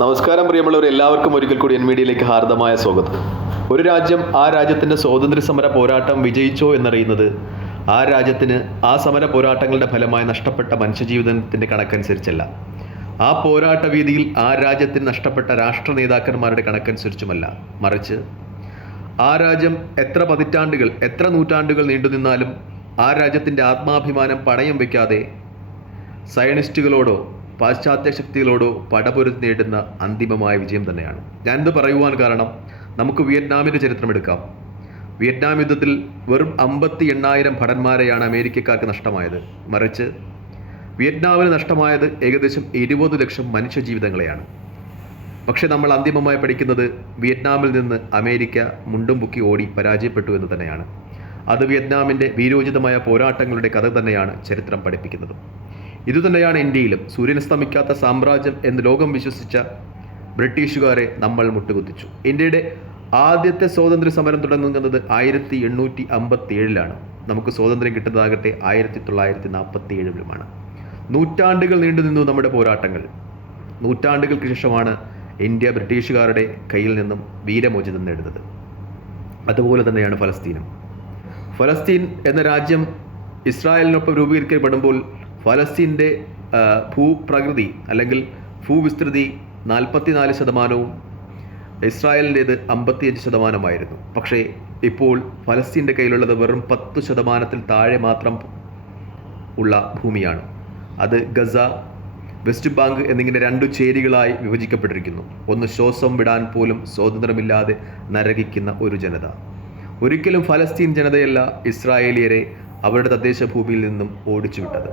നമസ്കാരം പ്രിയമുള്ളവർ എല്ലാവർക്കും ഒരിക്കൽ കൂടി എൻ മീഡിയയിലേക്ക് ഹാർദമായ സ്വാഗതം. ഒരു രാജ്യം ആ രാജ്യത്തിന്റെ സ്വാതന്ത്ര്യ സമര പോരാട്ടം വിജയിച്ചോ എന്നറിയുന്നത് ആ രാജ്യത്തിന് ആ സമര പോരാട്ടങ്ങളുടെ ഫലമായി നഷ്ടപ്പെട്ട മനുഷ്യജീവിതത്തിന്റെ കണക്കനുസരിച്ചല്ല. ആ പോരാട്ട വീതിയിൽ ആ രാജ്യത്തിന് നഷ്ടപ്പെട്ട രാഷ്ട്ര നേതാക്കന്മാരുടെ കണക്കനുസരിച്ചുമല്ല. മറിച്ച് ആ രാജ്യം എത്ര പതിറ്റാണ്ടുകൾ എത്ര നൂറ്റാണ്ടുകൾ നീണ്ടുനിന്നാലും ആ രാജ്യത്തിന്റെ ആത്മാഭിമാനം പണയം വയ്ക്കാതെ സയനിസ്റ്റുകളോടോ പാശ്ചാത്യ ശക്തികളോടോ പടപൊരുത്തി നേടുന്ന അന്തിമമായ വിജയം തന്നെയാണ്. ഞാനിത് പറയുവാൻ കാരണം നമുക്ക് വിയറ്റ്നാമിന്റെ ചരിത്രമെടുക്കാം. വിയറ്റ്നാം യുദ്ധത്തിൽ വെറും അമ്പത്തി എണ്ണായിരം ഭടന്മാരെയാണ് അമേരിക്കക്കാർക്ക് നഷ്ടമായത്. മറിച്ച് വിയറ്റ്നാമിന് നഷ്ടമായത് ഏകദേശം ഇരുപത് ലക്ഷം മനുഷ്യജീവിതങ്ങളെയാണ്. പക്ഷേ നമ്മൾ അന്തിമമായി പഠിക്കുന്നത് വിയറ്റ്നാമിൽ നിന്ന് അമേരിക്ക മുണ്ടും പൊക്കി ഓടി പരാജയപ്പെട്ടു എന്ന് തന്നെയാണ്. അത് വിയറ്റ്നാമിന്റെ വീരോചിതമായ പോരാട്ടങ്ങളുടെ കഥ തന്നെയാണ് ചരിത്രം പഠിപ്പിക്കുന്നത്. ഇതുതന്നെയാണ് ഇന്ത്യയിലും സൂര്യനസ്തമിക്കാത്ത സാമ്രാജ്യം എന്ന് ലോകം വിശ്വസിച്ച ബ്രിട്ടീഷുകാരെ നമ്മൾ മുട്ടുകുത്തിച്ചു. ഇന്ത്യയുടെ ആദ്യത്തെ സ്വാതന്ത്ര്യ സമരം തുടങ്ങുന്നത് ആയിരത്തി എണ്ണൂറ്റി അമ്പത്തി ഏഴിലാണ് നമുക്ക് സ്വാതന്ത്ര്യം കിട്ടുന്നതാകട്ടെ ആയിരത്തി തൊള്ളായിരത്തി നാൽപ്പത്തി ഏഴിലുമാണ് നൂറ്റാണ്ടുകൾ നീണ്ടു നിന്നു നമ്മുടെ പോരാട്ടങ്ങൾ. നൂറ്റാണ്ടുകൾക്ക് ശേഷമാണ് ഇന്ത്യ ബ്രിട്ടീഷുകാരുടെ കയ്യിൽ നിന്നും വീരമോചിതം നേടുന്നത്. അതുപോലെ തന്നെയാണ് ഫലസ്തീനും. ഫലസ്തീൻ എന്ന രാജ്യം ഇസ്രായേലിനൊപ്പം രൂപീകരിക്കപ്പെടുമ്പോൾ ഫലസ്തീന്റെ ഭൂപ്രകൃതി അല്ലെങ്കിൽ ഭൂവിസ്തൃതി നാൽപ്പത്തിനാല് ശതമാനവും ഇസ്രായേലിന്റേത് അമ്പത്തിയഞ്ച് ശതമാനമായിരുന്നു. പക്ഷേ ഇപ്പോൾ ഫലസ്തീന്റെ കയ്യിലുള്ളത് വെറും പത്ത് ശതമാനത്തിൽ താഴെ മാത്രം ഉള്ള ഭൂമിയാണ്. അത് ഗസ വെസ്റ്റ് ബാങ്ക് എന്നിങ്ങനെ രണ്ടു ചേരികളായി വിഭജിക്കപ്പെട്ടിരിക്കുന്നു. ഒന്ന് ശ്വാസം വിടാൻ പോലും സ്വാതന്ത്ര്യമില്ലാതെ നരകിക്കുന്ന ഒരു ജനത. ഒരിക്കലും ഫലസ്തീൻ ജനതയല്ല ഇസ്രായേലിയരെ അവരുടെ തദ്ദേശ ഭൂമിയിൽ നിന്നും ഓടിച്ചു വിട്ടത്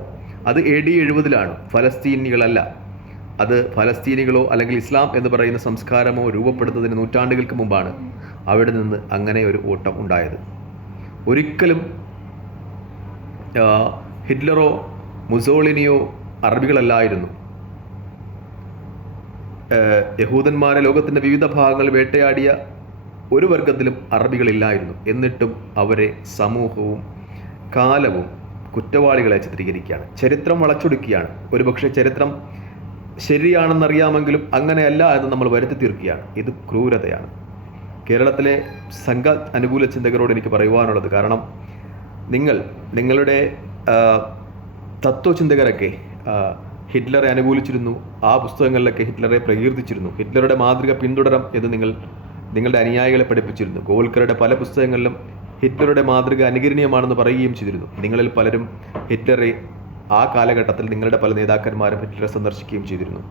അത് എ ഡി എഴുപതിലാണ്. ഫലസ്തീനികളല്ല. അത് ഫലസ്തീനികളോ അല്ലെങ്കിൽ ഇസ്ലാം എന്ന് പറയുന്ന സംസ്കാരമോ രൂപപ്പെടുന്നതിന് നൂറ്റാണ്ടുകൾക്ക് മുമ്പാണ് അവിടെ നിന്ന് അങ്ങനെ ഒരു ഓട്ടം ഉണ്ടായത്. ഒരിക്കലും ഹിറ്റ്ലറോ മുസോളിനിയോ അറബികളല്ലായിരുന്നു. യഹൂദന്മാരെ ലോകത്തിന്റെ വിവിധ ഭാഗങ്ങൾ വേട്ടയാടിയ ഒരു വർഗത്തിലും അറബികളില്ലായിരുന്നു. എന്നിട്ടും അവരെ സമൂഹവും കാലവും കുറ്റവാളികളെ ചിത്രീകരിക്കുകയാണ്. ചരിത്രം വളച്ചൊടുക്കുകയാണ്. ഒരുപക്ഷെ ചരിത്രം ശരിയാണെന്നറിയാമെങ്കിലും അങ്ങനെയല്ല എന്ന് നമ്മൾ വരുത്തി തീർക്കുകയാണ്. ഇത് ക്രൂരതയാണ്. കേരളത്തിലെ സംഘ അനുകൂല ചിന്തകരോട് എനിക്ക് പറയുവാനുള്ളത് കാരണം നിങ്ങൾ നിങ്ങളുടെ തത്വചിന്തകരൊക്കെ ഹിറ്റ്ലറെ അനുകൂലിച്ചിരുന്നു. ആ പുസ്തകങ്ങളിലൊക്കെ ഹിറ്റ്ലറെ പ്രകീർത്തിച്ചിരുന്നു. ഹിറ്റ്ലറുടെ മാതൃക പിന്തുടരം എന്ന് നിങ്ങൾ നിങ്ങളുടെ അനുയായികളെ പഠിപ്പിച്ചിരുന്നു. ഗോൽക്കറുടെ പല പുസ്തകങ്ങളിലും ഹിറ്റ്ലറുടെ മാതൃക അനുകരണീയമാണെന്ന് പറയുകയും ചെയ്തിരുന്നു. നിങ്ങളിൽ പലരും ഹിറ്റ്ലറെ ആ കാലഘട്ടത്തിൽ നിങ്ങളുടെ പല നേതാക്കന്മാരും ഹിറ്റ്ലറെ സന്ദർശിക്കുകയും ചെയ്തിരുന്നു.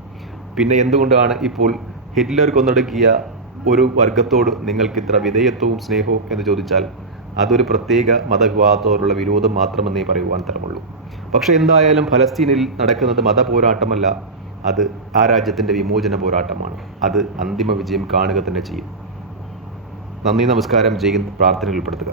പിന്നെ എന്തുകൊണ്ടാണ് ഇപ്പോൾ ഹിറ്റ്ലർ കൊന്നൊടുക്കിയ ഒരു വർഗത്തോട് നിങ്ങൾക്ക് ഇത്ര വിധേയത്വവും സ്നേഹവും എന്ന് ചോദിച്ചാൽ അതൊരു പ്രത്യേക മതവിവാദത്തോടുള്ള വിരോധം മാത്രമെന്നേ പറയുവാൻ തരമുള്ളൂ. പക്ഷേ എന്തായാലും ഫലസ്തീനിൽ നടക്കുന്നത് മതപോരാട്ടമല്ല അത് ആ രാജ്യത്തിന്റെ വിമോചന പോരാട്ടമാണ്. അത് അന്തിമ വിജയം കാണുക തന്നെ ചെയ്യും. നന്ദി നമസ്കാരം. ജയ് പ്രാർത്ഥനകൾ ഉൾപ്പെടുത്തുക.